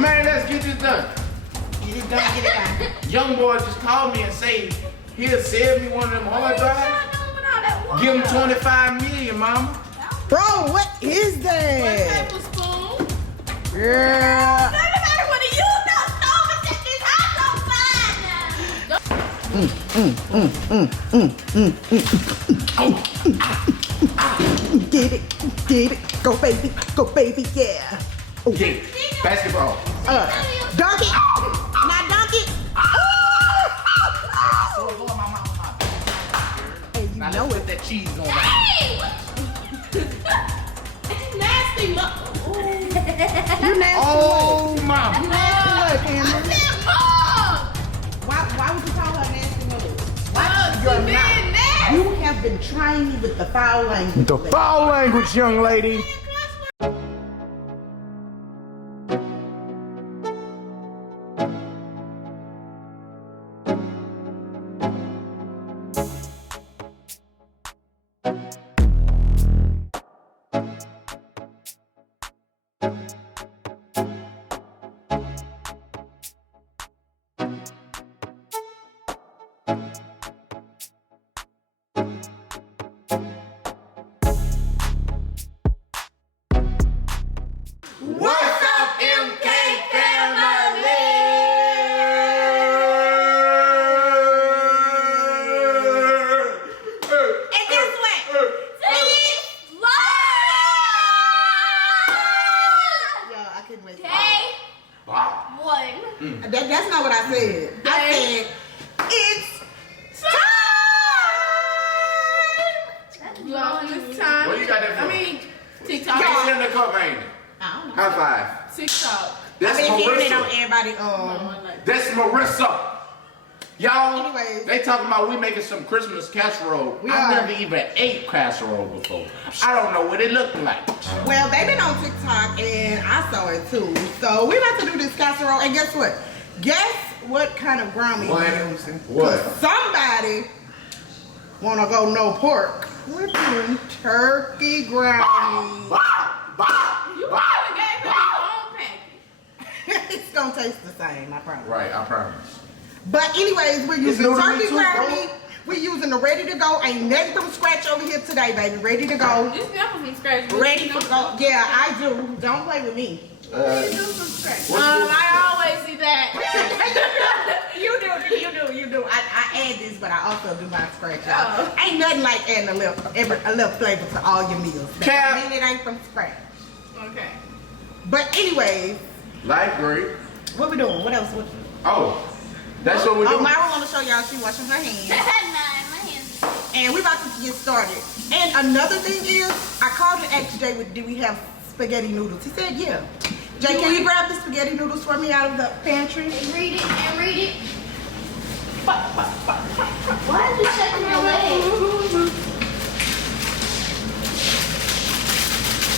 Man, let's get this done. Get it done, get it done. Young boy just called me and say he'll sell me one of them hard drives. Give him 25 million, mama. Bro, what is that? Girl. Nobody wanna use those stones and set this house on fire. Get it, go baby, yeah. Oh. Get it. Basketball. Donkey, not donkey. Hey, you Now know let's it. put that cheese on that. Hey! It's nasty, You nasty. Oh, mama. You nasty what, Cameron? I said, Mom! Why would you call her nasty mother? You're being nasty. You have been trying me with the foul language. The foul language, young lady. What's up, MKFAMILY? And guess what? Please love! Yo, I couldn't wait. Day1. That's not what I said. I said, it's Vlogmas time. What you got that for? I mean, TikTok. It's in the cup, ain't it? I don't know. High five. TikTok. That's I've been hearing it on Marissa. everybody. That's Marissa. Y'all, Anyways. they talking about we making some Christmas casserole. We I've are. never even ate casserole before. I don't know what it looked like. Well, they've been on TikTok and I saw it too. So we're about to do this casserole. And guess what? Guess what kind of ground meat we're using? What? Somebody wanna go no pork. We're doing turkey ground meat. You probably gave him your own package. It's gonna taste the same, I promise. Right, I promise. But anyways, we're using new to me turkey too, ground bro. meat. We're using the ready to go. Ain't nothing from scratch over here today, baby. Ready to go. This never from scratch. Ready to go. Yeah, I do. Don't play with me. You do from scratch. What you I always see that. You do. I add this, but I also do my scratch out. Oh. Ain't nothing like adding a little flavor to all your meals. Cap. I mean, it ain't from scratch. Okay. But anyways, Light great. what we doing? What else? Oh, that's what we Oh, doing. Myra want to show y'all she washing her hands. Nah, my hands. And we about to get started. And another thing is, I called and asked Jay, do we have spaghetti noodles? He said, yeah. Jay, can you grab the spaghetti noodles for me out of the pantry? And read it. Why are you shaking your leg?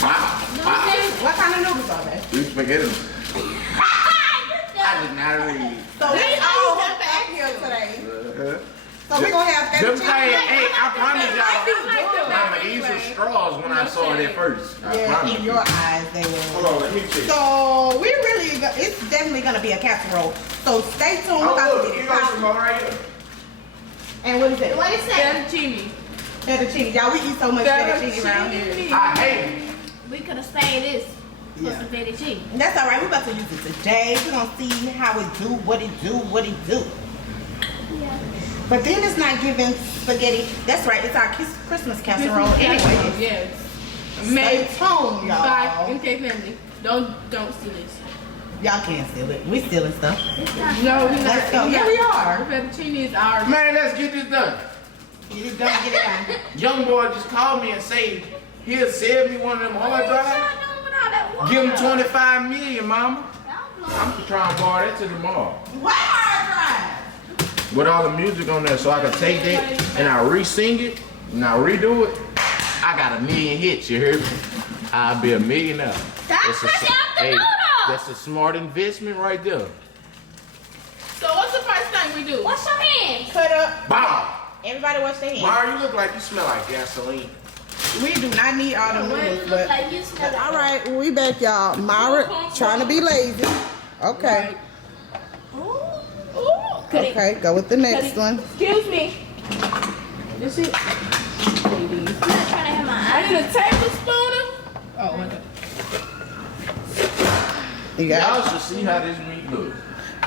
What kind of noodles are they? We spaghetti. I did not read. So we all have back here today. So we're gonna have Them fettuccine. hey, I promise y'all. them. Mama, these are straws when I saw it at first. I Yeah, promise in you. your eyes they were. Hold on, let me check. So it's definitely gonna be a casserole. So stay tuned. We're Oh, about to look, get you it got some popping. more right here. And what is it? What is that? Fettuccine. Fettuccine. Y'all, we eat so much fettuccine around here. I hate it. We could have saved this for Yeah. some fettuccine. That's all right. We're about to use it today. We're gonna see how it do, what it do. Yeah. But then it's not giving spaghetti. That's right. It's our Christmas casserole. Anyway, Yes. stay Made tuned, by y'all. MKFAMILY. Don't steal this. Y'all can't steal it. We stealing stuff. No, we're Let's go. not. Yeah, we are. Fettuccine is ours. Man, let's get this done. Get it done. Get it done. Young boy just called me and say he'll sell me one of them hard drives. Give him 25 million, mama. I'm just trying to borrow that to tomorrow. What hard drive? With all the music on there so I can take that and I re-sing it and I redo it. I got 1,000,000 hits, you heard me? I'll be a millionaire. That's That's a smart investment right there. So what's the first thing we do? Wash your hands. Put up. Bow! Everybody wash their hands. Mara, you look like you smell like gasoline. We do not need all the When you noodles, look but like you smell like all right, we back, y'all. Myra trying to be lazy. Okay. Ooh. Okay, go with the next one. Excuse me. This is. I'm not trying to have my I need a tablespoon. Oh, okay. You got Y'all should see how this meat looks.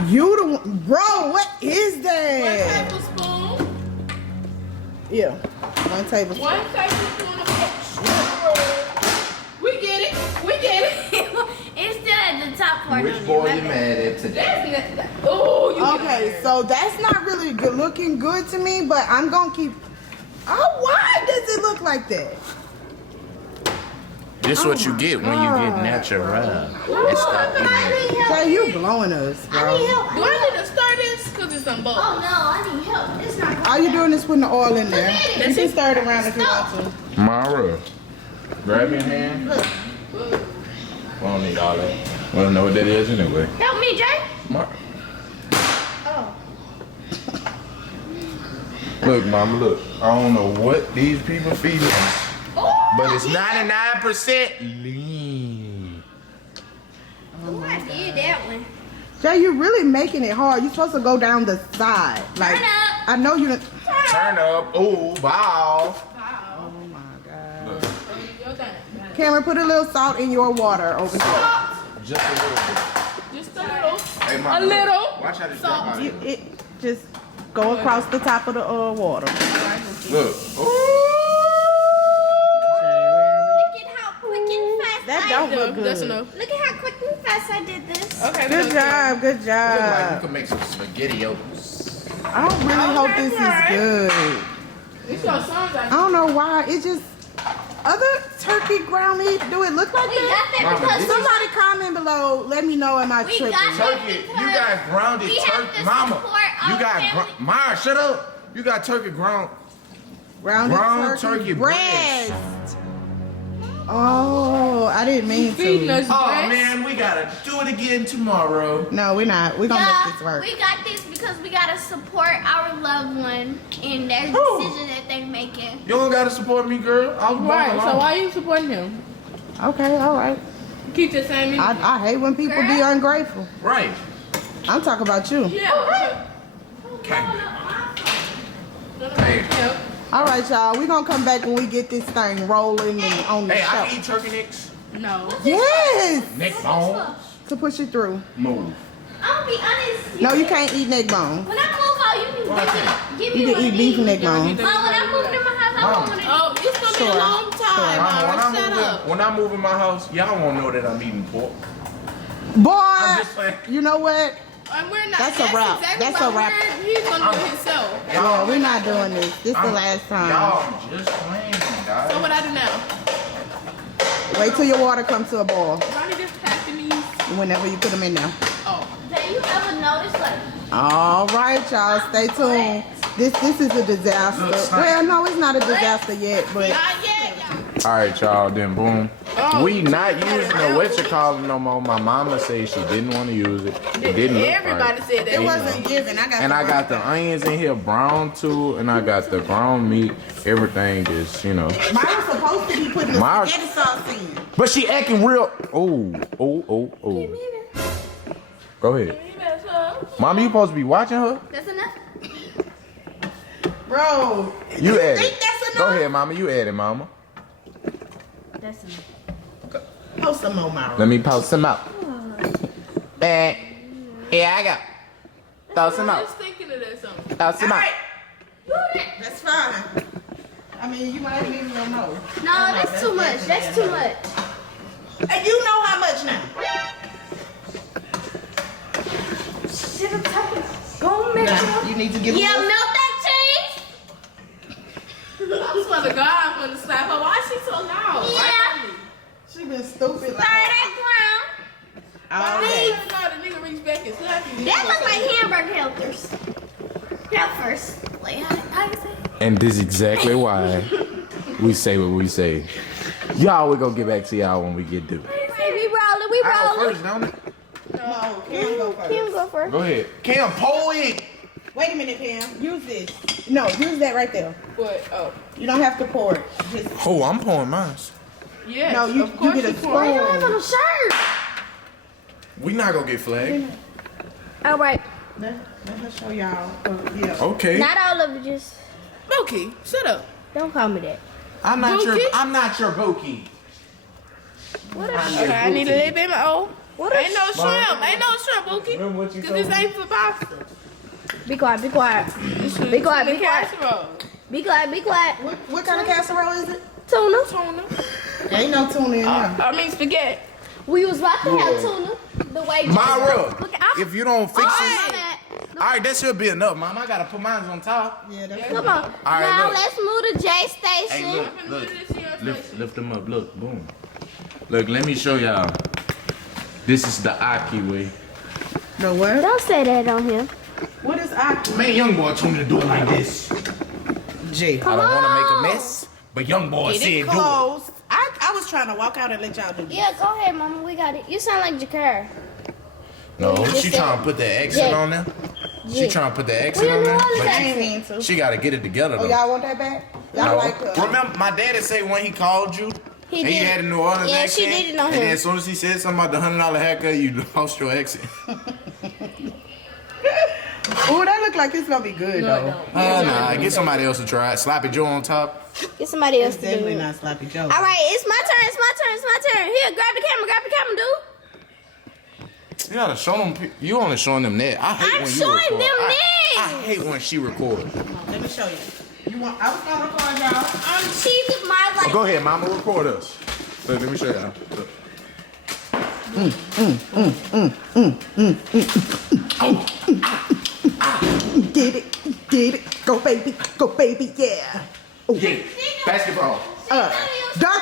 you the one, bro. What is One that? tablespoon. Yeah, 1 tablespoon. 1 tablespoon of We get it. We get it. It's still at the top part. Which boy you mad at today? Oh, you Okay, so that's not really good, looking good to me, but I'm gonna keep. Oh, why does it look like that? This what you get when you get natural. And stop eating it. Jay, you blowing us, bro. I need help. Do I need to start this? Because it's done both. Oh no, I need help. It's not going. All you doing is putting the oil in there. Look at it. You can stir it around if you want to. Mirah, grab your hand. We don't need all that. We don't know what that is anyway. Help me, Jay. Mirah. Oh. Look, mama, look. I don't know what these people feed us, but it's 99% lean. Oh, I did that one. Jay, you're really making it hard. You're supposed to go down the side. Like, Turn up. I know you done. Turn up. Ooh, wow. Oh my God. Look, Your thing. Cameron, put a little salt in your water over here. just a little bit. Just a little. Hey, A mama, little. Watch how this Salt. drop out You, here. it just go across the top of the water. Look. Ooh. Look at how quick and fast That I don't look good. That's enough. Look at how quick and fast I did this. Okay. Good job, good Look like you job. can make some SpaghettiOs. I really hope this is good. It's your son's I don't know why. It just other turkey ground meat. Do it look like We that? got that Mama, because this is- Somebody comment below. Let me know. Am I We tripping? got Turkey, you got grounded we have turkey. to Mama, support you our got family. Mara, shut up. You got turkey ground. Grounded Ground turkey, turkey breast. Oh, I didn't mean feeding to. us Oh breast. man, we gotta do it again tomorrow. No, we're not. We're gonna Yeah, make this work. we got this because we gotta support our loved one in their Who? decision that they're making. You don't gotta support me, girl. I was born Right. alone. So why you supporting him? Okay, all right. Keep the same energy. I hate when people be Girl. ungrateful. Right. I'm talking about you. Yeah. Okay. Hey, Yeah. All right, y'all. We're gonna come back when we get this thing rolling and on the hey, I show. can eat turkey necks, No. Yes, neck bones. to push it through. Move. I'm gonna be honest. No, you can't eat neck bone. When I move out, you can give me You one can eat of beef these. neck bone. Mom, when I move to my house, I want one of Oh, it's gonna be Sure. a long time. Mama, Mara. Shut up. when I move in my house, y'all won't know that I'm eating pork. Boy, I'm just saying. you know what? And we're not. That's a wrap. Exactly That's why a wrap. He's gonna do it himself. Yeah, we're not doing this. This the last time. Y'all just playing, guys. So what I do now? Wait till your water comes to a boil Ronnie just packing these. whenever you put them in there. Oh. Did you ever notice like All right, y'all. Stay tuned. This is a disaster. Well, no, it's not a disaster yet, but Not yet, y'all. All right, y'all. Then boom. Oh. We not using the what you call it no more. My mama said she didn't want to use it. It didn't look Everybody right. said that. it wasn't given. And I got the onions in here brown too, and I got the ground meat. Everything is, mine was supposed to be putting the Mine- spaghetti sauce in. But she acting real. Oh. Go ahead. Mama, you supposed to be watching her? that's enough? Bro, You add think it. that's Go enough? ahead, mama. You add it, mama. That's enough. Post some more, Myra. Let me post some out. And here I go. Throw some I out. was thinking of that song. Throw some out. That's fine. I mean, you might even know. No, that's too much. That's too much. And you know how much now? Shit, I'm talking. Go make Now, you need to give me Yeah, a melt that cheese. I swear to God, I'm gonna slap her. Why is she so loud? Yeah. Why She been stupid. Stir that ground. All I day. didn't even know the nigga reach back and slap you. That look like hamburger helpers. Helpers. Like, how you say? And this is exactly why we say what we say. Y'all, we gonna get back to y'all when we get due. Hey, we rolling, we I go rolling. first, don't it? No, Cam go first. Kim go first. Go ahead. Cam, pull it. Wait a minute, Cam. Use this. No, use that right there. What? Oh. You don't have to pour it. Just Oh, I'm pouring mine. Yes. No, you- of course you get a pour. Why you spoon. don't have on a shirt? We not gonna get flagged. All right. Let me show y'all. Yeah. Okay. Not all of it. Just Mookie, shut up. don't call me that. I'm not your Boki. What up? Okay, I need a little bit more. What Ain't no shrimp. Ain't no shrimp, Mookie. Remember what you Because this ain't for pasta. Be quiet. Be quiet. Be quiet. Be quiet. Casserole. Be quiet. Be quiet. What kind of casserole is it? Tuna. Tuna. Ain't no tuna in there. I mean spaghetti. We was about to have tuna. The way. Myra, Look, I'm- if you don't fix Oh, it, my bad. all right, that should be enough, Mom. I gotta put mine on top. Yeah, that's Come on. All right, Now look. let's move to J Station. Hey, look, lift them up. Look, boom. Look, let me show y'all. This is the Aki way. No what? Don't say that on here. What is Aki? Man, young boy told me to do it like this. G. I don't want to make a mess, but young boy said do it. Close. I was trying to walk out and let y'all do this. Yeah, go ahead, Mama. We got it. You sound like Jakar. No, Just she say- trying to put the accent Yeah. on there. She Yeah. trying to put the We accent in on New there, Orleans, but I ain't mean to. she got to get it together Oh, though. y'all want that back? Y'all No. like her. Remember, my daddy say when he called you, He and did. you had a New Orleans Yeah, accent, she did it on and him. then as soon as he said something about the $100 haircut, you lost your accent. Oh, that look like it's gonna be good though. Nah, get somebody else to try it. Sloppy Joe on top. Get somebody else It's to do definitely it. not sloppy Joe. All right, it's my turn. It's my turn. It's my turn. Here, grab the camera. Grab the camera, dude. You gotta show them. You only showing them that. I hate I'm when you showing record. them I that. hate when she records. Let me show you. You want? I was gonna record y'all. She's my like. Go ahead, Mama. Record us. Look, let me show y'all. Look. Get it, go baby, yeah. Oh. Yeah, basketball. Dunk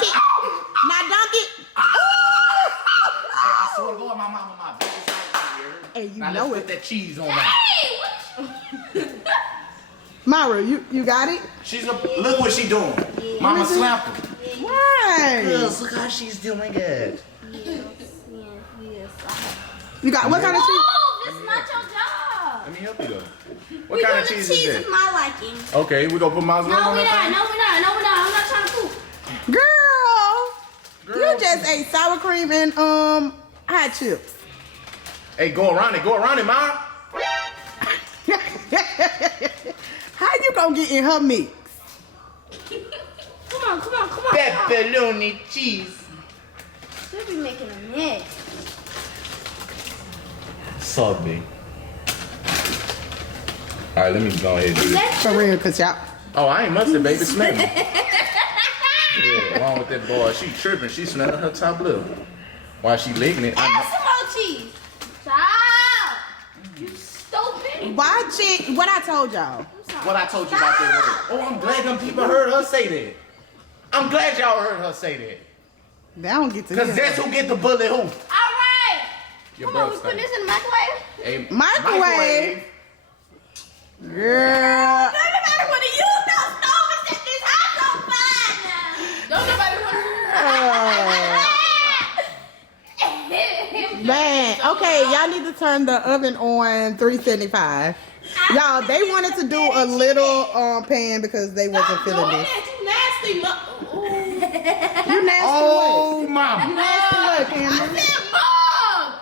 it, now dunk it. I swear to God, my mama, my biggest idea here. Hey, you Now know let's it. put that cheese on that. Hey, what? Myra, you got it? Look what she doing. Mama slap her. Why? Look how she's doing it. Yes. You got what kind of cheese? Oh, this is not your job. Let me help you though. We What kind doing of the cheese cheese is of that? my liking. Okay, we gonna put mozzarella No, on we're that not. No, we're not. I'm not trying to poop. Girl, you just ate sour cream and hot chips. Hey, go around it, Ma. How you gonna get in her mix? Come on. Pepperoni cheese. She'll be making a mess. Sorry. All right, let me go ahead and do this. For real, cause y'all. Oh, I ain't mustard, baby. Smell it. Yeah, along with that boy, she tripping. She smelling her top lip. While she licking it, Add some more cheese. Child, you stupid. Why chick? What I told y'all? what I told you about that word. Oh, I'm glad them people heard her say that. I'm glad y'all heard her say that. They don't get to Because hear that's her. who get the bullet who. All right. Your Come on, we brother put this in the microwave. A Microwave. Girl. Don't nobody want to use those stoves and set this house on fire now. Don't nobody want to. Man, okay, y'all need to turn the oven on 375. Y'all, they wanted to do a little pan because they wasn't feeling this. You nasty You nasty Oh, what? mama. You nasty what, I Cameron? said mug.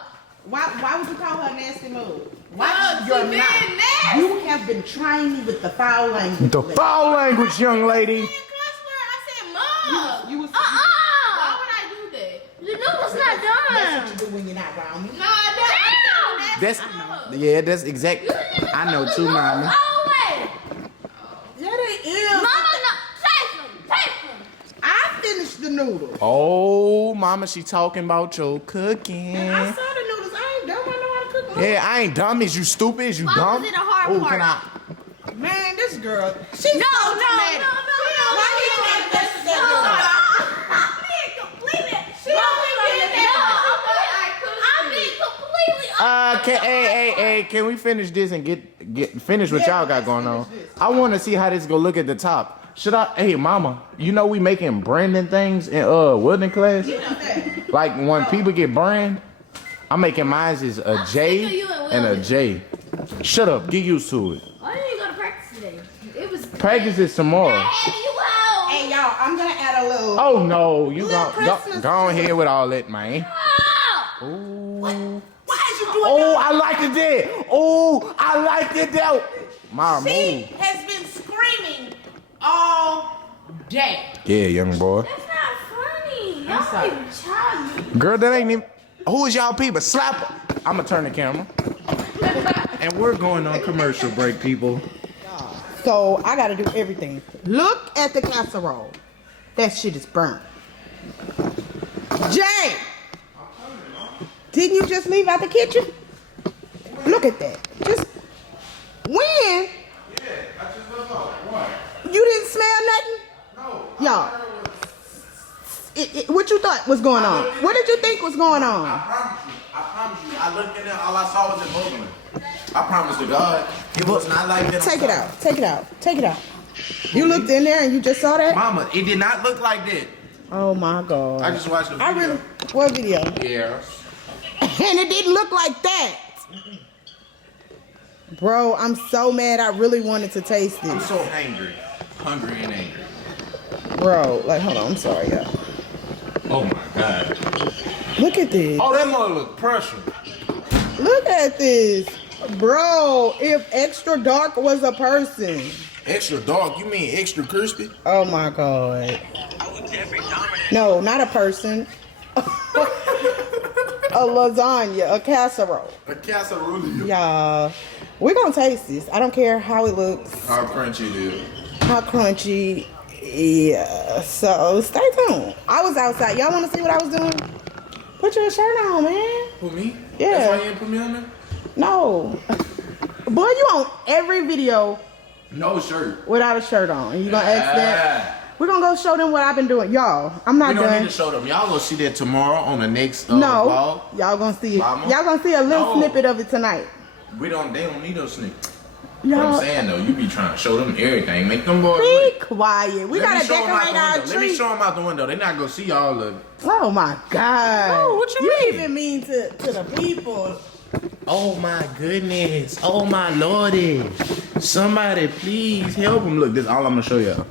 Why would you call her a nasty mug? Mug, Why she you're being not? nasty. You have been trying me with the foul language. The foul language, young lady. I said mug. You was Why would I do that? The noodle's not that's done. what you do when you're not around me. No, I don't. That's that's exact. I know too, mama. Oh, wait. Yeah, they is. Mama, no. Taste them. I finished the noodles. Oh, mama, she talking about your cooking. I saw the noodles. I ain't dumb. I know how to cook noodles. Yeah, I ain't dumb. Is you stupid? Is you Why dumb? was it a hard Oh, part? can I? Man, this girl. She's No. so dramatic. Why you ain't that I'm being completely. I'm being completely. Hey, can we finish this and get finish what y'all got going on? I want to see how this go look at the top. Should I? Hey, mama, you know we making branding things in Woodland class. Like when people get brand, I'm making mine is a J and a J. Shut up, get used to it. Why didn't you go to practice today? It was. Practice it tomorrow. Hey, you out. Hey, y'all, I'm going to add a little. Oh no, you Little go Christmas ahead with all that, man. Oh. Ooh. Oh, I like it there. Oh, I like it there. Mirah, She move. has been screaming all day. Yeah, young boy. That's not funny. Y'all even child. Girl, that ain't even. Who is y'all people? Slap her. I'm gonna turn the camera. And we're going on commercial break, people. So I gotta do everything. Look at the casserole. That shit is burnt. Jay! Didn't you just leave out the kitchen? Look at that. Just when? Yeah, I just looked up. What? You didn't smell nothing? No. Y'all. What you thought was going on? What did you think was going on? I promise you. I looked in there, all I saw was it bubbling. I promise to God, it was not like that. Take it out. Take it out. Take it out. You looked in there and you just saw that? Mama, it did not look like that. Oh my God. I just watched the video. I really, what video? Yeah. And it didn't look like that. Bro, I'm so mad. I really wanted to taste I'm this. so angry. Hungry and angry. Bro, like, hold on. I'm sorry, y'all. Oh my God. Look at this. Oh, that mother look pressure. Look at this. Bro, if extra dark was a person. Extra dark? You mean extra crispy? Oh my God. No, not a person. A lasagna, a casserole. A casserole. Y'all, we're gonna taste this. I don't care how it looks, How crunchy it is. how crunchy. Yeah, so stay tuned. I was outside. Y'all wanna see what I was doing? Put your shirt on, man. Who, me? Yeah. That's why you didn't put me on there? No. Boy, you on every video No shirt. without a shirt on. You gonna ask that? We're gonna go show them what I've been doing. Y'all, I'm not We don't done. need to show them. Y'all gonna see that tomorrow on the next No, vlog. y'all gonna see it. Mama? Y'all gonna see a little No. snippet of it tonight. They don't need no sneak. What I'm Y'all, saying though, you be trying to show them everything. Make them boys be wait. quiet. We Let me gotta show 'em out decorate the our window. Let me tree. show them out the window. They not gonna see all of it. Oh my God. Oh, what you mean? even mean to the people. Oh my goodness. Oh my lordy. Somebody please help them. Look, this is all I'm gonna show y'all.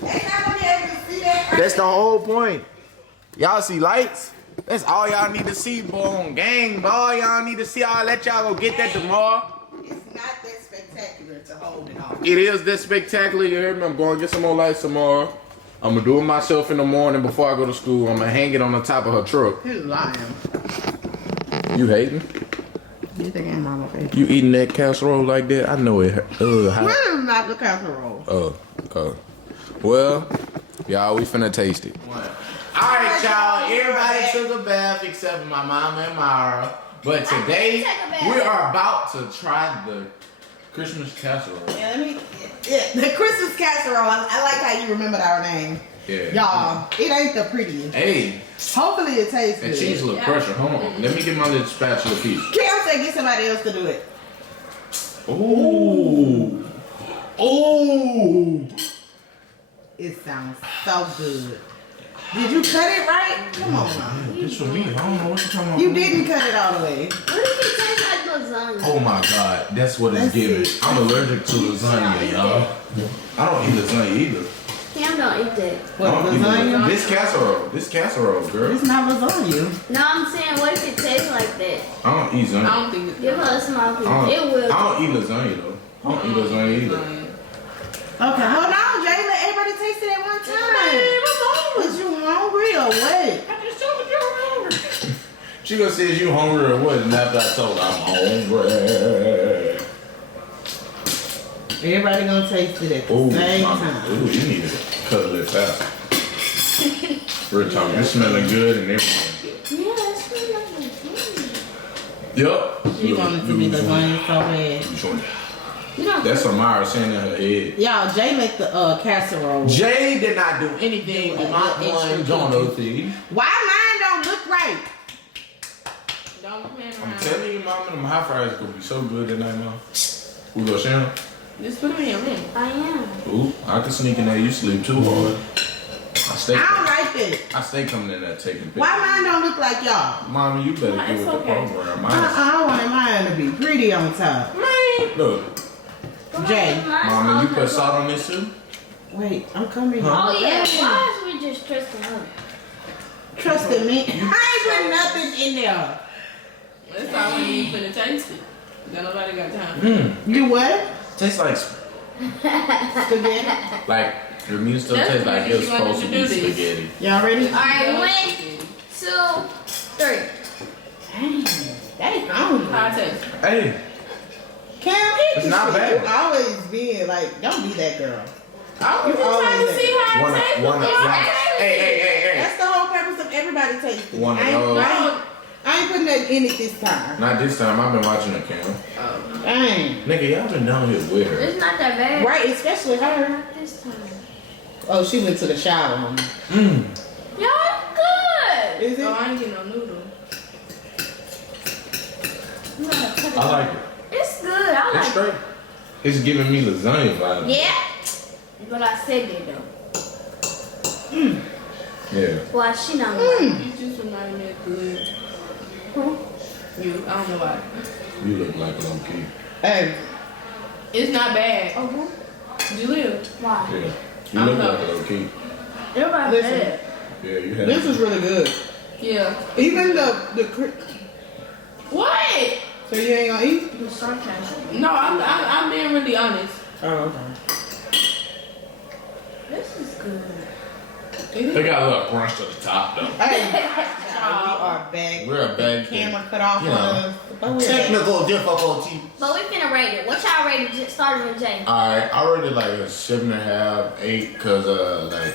They not gonna be able to see that. That's the whole point. Y'all see lights? That's all y'all need to see, boy. On gang, boy. Y'all need to see. I'll let y'all go get that tomorrow. It's not that spectacular to hold it on. It is this spectacular. You hear me? I'm going to get some more lights tomorrow. I'm going to do it myself in the morning before I go to school. I'm going to hang it on the top of her truck. He's lying. You hating? You think I'm on my face? You eating that casserole like that? I know it. Hot. Where is not the casserole? Well, y'all, we finna taste it. Alright, y'all. Everybody took a bath except my mama and Mirah. But today, we are about to try the Christmas casserole. Yeah, the Christmas casserole. I like how you remembered our name. Yeah. Y'all, it ain't the prettiest. Hey, Hopefully it tastes that good. cheese look pressure. Hold on. Let me get my little spatula piece. Kim said get somebody else to do it. Ooh. Ooh. It sounds so good. Did you cut it right? Come on, man. This for me. I don't know what you're talking about. You didn't cut it all the way. What if it tastes like lasagna? Oh my God. That's what it's Let's giving. see. I'm allergic to lasagna, y'all. I don't eat lasagna either. Cam don't eat that. What, I don't eat lasagna? This casserole, girl. It's not lasagna. No, I'm saying, what if it tastes like that? I don't eat lasagna. I don't think it's Give her a small piece. I don't, It will. I don't eat lasagna though. I don't eat lasagna either. Okay, hold on, Jay. Let everybody taste it at one time. Was you hungry or what? I just told you I'm hungry. She gonna say, "Is you hungry or what?" And after I told her I'm hungry. Everybody gonna taste it at the Ooh, same mama. time. Ooh, you need to cut a little faster. Real talk, it's smelling good and everything. Yeah, it's really like lasagna. Yup. She wanted to be lasagna so bad. You know, That's what Mirah saying in her head. Y'all, Jay let the casserole. Jay did not do anything with my one Jonathan. Why mine don't look right? Don't come in I'm around. telling you, mama, them hot fries gonna be so good tonight, mom. We gonna share them? Just put them in your room. I am. Ooh, I can sneak in there. You sleep too hard. I stay I coming in there taking pictures. Why mine don't look like y'all? Mama, you better Nah, get it's with the okay. program. I wanted mine to be pretty on top. Look, Jay. mama, you put salt on this too? Wait, I'm coming. Huh? Oh yeah, why is we just trusting her? Trusting me. I ain't putting nothing in there. That's all we need for the taste it. Got nobody got time. You what? Tastes like Spaghetti. like the meat still That's tastes like what it's you wanted supposed to to be do this. spaghetti. Y'all ready? Alright, 1, 2, 3. Dang, that ain't hungry. How it taste? Hey, Cam, eat It's this not shit. bad. You always been like, don't be that girl. I was just trying to see how it tastes. hey. That's the whole purpose of everybody tasting. One of I ain't putting that in it this time. Not this time. I've been watching the camera. Dang. Nigga, y'all been down here with her. It's not that bad. Right, especially her. Not this time. Oh, she went to the shower, homie. Y'all good. Is it? Oh, I ain't getting no noodle. I like it. It's good. I It's like it. straight. It's giving me lasagna vibes. Yeah. But I said it though. Yeah. Why she not You just remind me of good. Who? You, I don't know why. You look like a low key. Hey, It's not bad. Oh, who? Jaleel. Why? Yeah. You I'm look not. like a low key. Everybody Listen. said. Yeah, you have. this is really good. Yeah. Even the What? so you ain't gonna eat? The sarcasm. No, I'm being really honest. Oh, okay. This is good. They got a little crunch at the top though. Hey, we are back. We're back. Camera cut off You on know. us. But we're back. Technical difficulty. But we finna rate it. What y'all rated? Starting with Jay. Alright, I rated like a 7.5, 8, cause like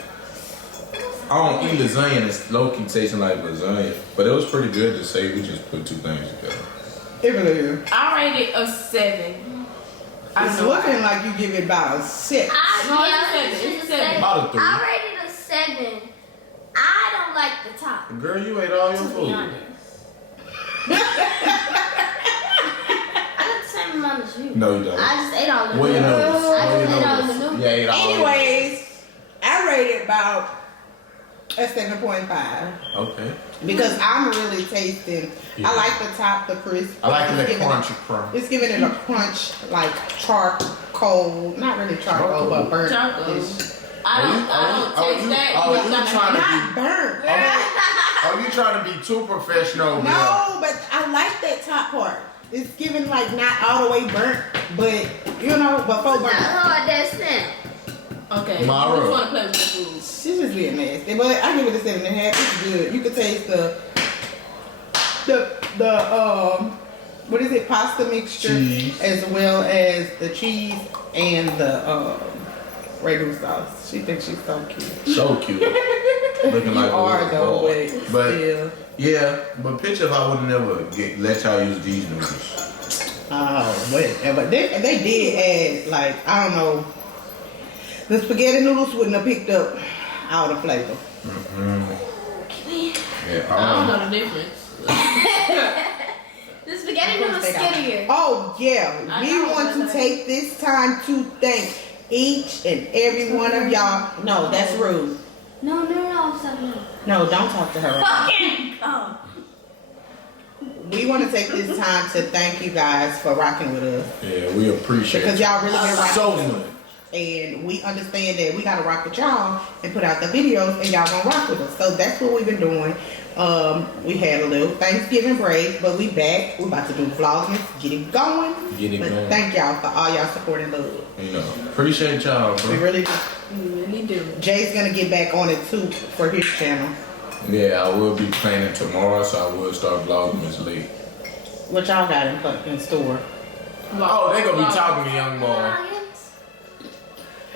I don't eat lasagna and it's low key tasting like lasagna. But it was pretty good to say we just put two things together. It really is. I rated a 7. It's looking like you give it about a 6. No, it's a 7. About a 3. I rated a 7. I don't like the top. Girl, you ate all your To be food. honest. I got the same amount as you. No, you don't. I just ate all the What you noodles. know? I just ate all the noodles. Yeah, ate all Anyways, I rated about a 7.5 Okay. because I'm really tasting. Yeah. I like the top, the crisp. I like It's the giving crunchy crunch. It's giving it a crunch, like charcoal, not really charcoal, but burnt. Charcoal. I Are don't taste that. Oh, you trying to Not be? burnt. Are you trying to be too professional? Girl? No, but I like that top part. It's giving like not all the way burnt, but you know, but full Not burnt. hard that snap. Okay. Mara. Which one play with the food? She's just being nasty, but I give it a 7.5. It's good. You can taste the what is it, pasta mixture, Cheese. as well as the cheese and the regular sauce. She thinks she's so cute. So cute. Looking like You a are little though, boy. but But still. yeah, but picture if I would never let y'all use these noodles. Oh, whatever. They did add, like, I don't know. The spaghetti noodles wouldn't have picked up all the flavor. Yeah, I don't know the difference. The spaghetti noodles skinnier. Oh, yeah. I We know, want to but- take this time to thank each and every one of y'all. No, that's rude. No, I'm sorry. No, don't talk to her. Fucking. Oh. We want to take this time to thank you guys for rocking with us. Yeah, we appreciate Because y'all really been rocking so with us. much. And we understand that we gotta rock with y'all and put out the videos, and y'all gonna rock with us. So that's what we've been doing. We had a little Thanksgiving break, but we back. We're about to do Vlogmas, get it going. But thank y'all for all y'all support and love. You know, appreciate y'all, We bro. really do. You really do. Jay's gonna get back on it too for his channel. Yeah, I will be planning tomorrow, so I will start vlogging this late. What y'all got in store? Oh, they gonna be talking to young boy.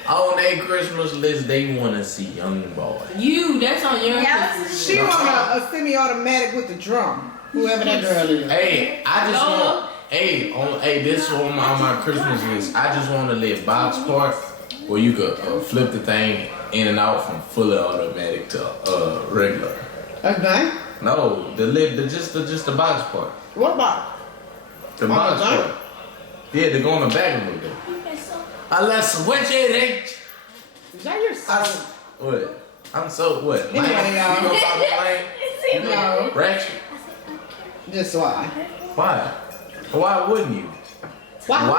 On their Christmas list, they wanna see young boy. You, that's on your Christmas. She want a semi-automatic with the drum. Whoever that girl is. Hey, I just want. Hey, this on my Christmas list. I just want to let box part where you could flip the thing in and out from fully automatic to regular. A gun? No, just the box part. What about? The On box the gun? part. Yeah, they go on the back a little bit. Let's switch it. Is that your son? What? I'm so what? Anyway, Lame? y'all. You gonna call me lame? No. Ratchet? Just why? Why? Why wouldn't you? Why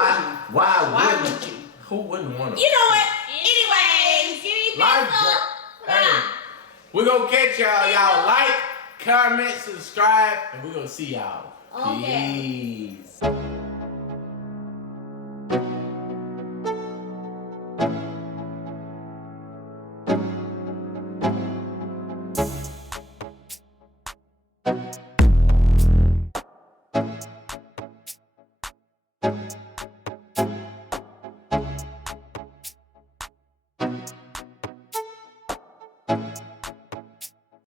Why would wouldn't you? Who wouldn't want to? You know what? Anyways, Life, hey, we're gonna catch y'all. Y'all like, comment, subscribe, and we're gonna see y'all Okay. Peace.